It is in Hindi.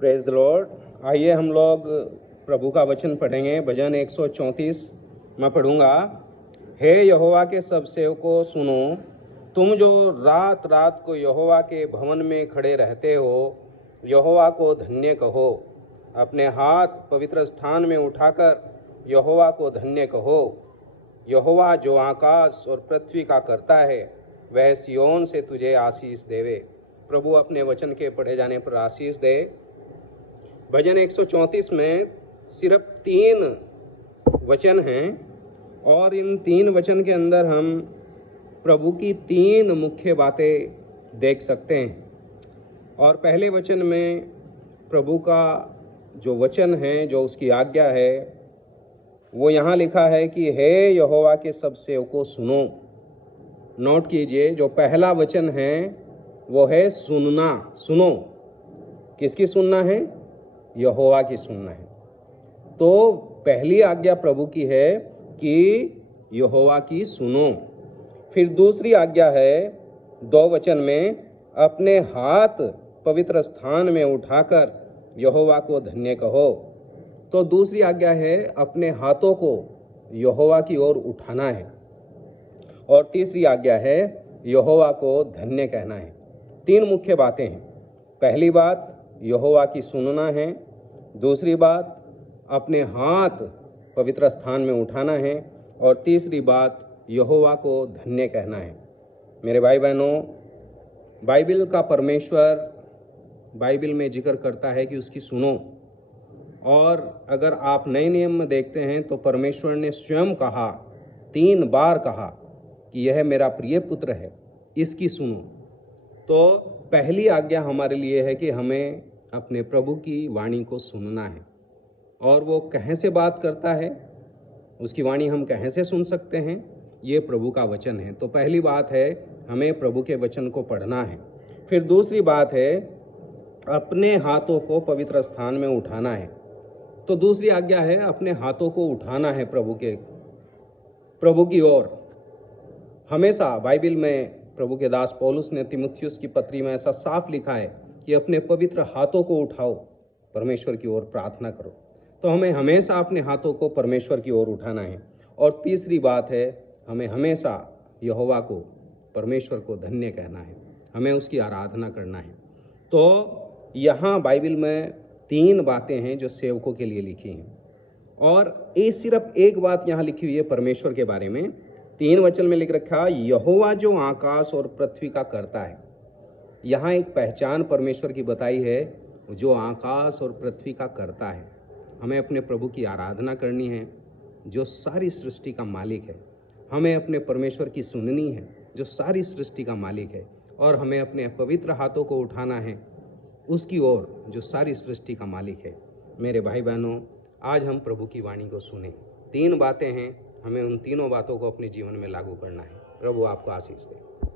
Praise the Lord. आइए हम लोग प्रभु का वचन पढ़ेंगे। भजन 134 मैं पढ़ूंगा। हे यहोवा के सब सेवकों सुनो, तुम जो रात रात को यहोवा के भवन में खड़े रहते हो, यहोवा को धन्य कहो। अपने हाथ पवित्र स्थान में उठाकर यहोवा को धन्य कहो। यहोवा जो आकाश और पृथ्वी का करता है, वह सिय्योन से तुझे आशीष देवे। प्रभु अपने वचन के पढ़े जाने पर आशीष दे। भजन 134 में सिर्फ 3 वचन हैं और इन 3 वचन के अंदर हम प्रभु की 3 मुख्य बातें देख सकते हैं। और पहले वचन में प्रभु का जो वचन है, जो उसकी आज्ञा है, वो यहाँ लिखा है कि हे यहोवा के सब सेवकों सुनो। नोट कीजिए, जो पहला वचन है वो है सुनना। सुनो, किसकी सुनना है? यहोवा की सुनना है। तो पहली आज्ञा प्रभु की है कि यहोवा की सुनो। फिर दूसरी आज्ञा है 2 वचन में, अपने हाथ पवित्र स्थान में उठाकर यहोवा को धन्य कहो। तो दूसरी आज्ञा है अपने हाथों को यहोवा की ओर उठाना है। और तीसरी आज्ञा है यहोवा को धन्य कहना है। 3 मुख्य बातें हैं। पहली बात यहोवा की सुनना है, दूसरी बात अपने हाथ पवित्र स्थान में उठाना है, और तीसरी बात यहोवा को धन्य कहना है। मेरे भाई बहनों, बाइबल का परमेश्वर बाइबल में जिक्र करता है कि उसकी सुनो। और अगर आप नए नियम में देखते हैं तो परमेश्वर ने स्वयं कहा, 3 बार कहा कि यह मेरा प्रिय पुत्र है, इसकी सुनो। तो पहली आज्ञा हमारे लिए है कि हमें अपने प्रभु की वाणी को सुनना है। और वो कहाँ से बात करता है, उसकी वाणी हम कहाँ से सुन सकते हैं? ये प्रभु का वचन है। तो पहली बात है हमें प्रभु के वचन को पढ़ना है। फिर दूसरी बात है अपने हाथों को पवित्र स्थान में उठाना है। तो दूसरी आज्ञा है अपने हाथों को उठाना है प्रभु की ओर। हमेशा बाइबल में प्रभु के दास पौलुस ने तीमुथियुस की पत्री में ऐसा साफ लिखा है कि अपने पवित्र हाथों को उठाओ, परमेश्वर की ओर प्रार्थना करो। तो हमें हमेशा अपने हाथों को परमेश्वर की ओर उठाना है। और तीसरी बात है हमें हमेशा यहोवा को, परमेश्वर को धन्य कहना है, हमें उसकी आराधना करना है। तो यहाँ बाइबल में 3 बातें हैं जो सेवकों के लिए लिखी हैं। और ये सिर्फ एक बात यहाँ लिखी हुई है परमेश्वर के बारे में। 3 वचन में लिख रखा, यहोवा जो आकाश और पृथ्वी का करता है। यहाँ एक पहचान परमेश्वर की बताई है, जो आकाश और पृथ्वी का करता है। हमें अपने प्रभु की आराधना करनी है, जो सारी सृष्टि का मालिक है। हमें अपने परमेश्वर की सुननी है, जो सारी सृष्टि का मालिक है। और हमें अपने पवित्र हाथों को उठाना है उसकी ओर, जो सारी सृष्टि का मालिक है। मेरे भाई बहनों, आज हम प्रभु की वाणी को सुने। 3 बातें हैं, हमें उन तीनों बातों को अपने जीवन में लागू करना है। प्रभु आपको आशीष दे।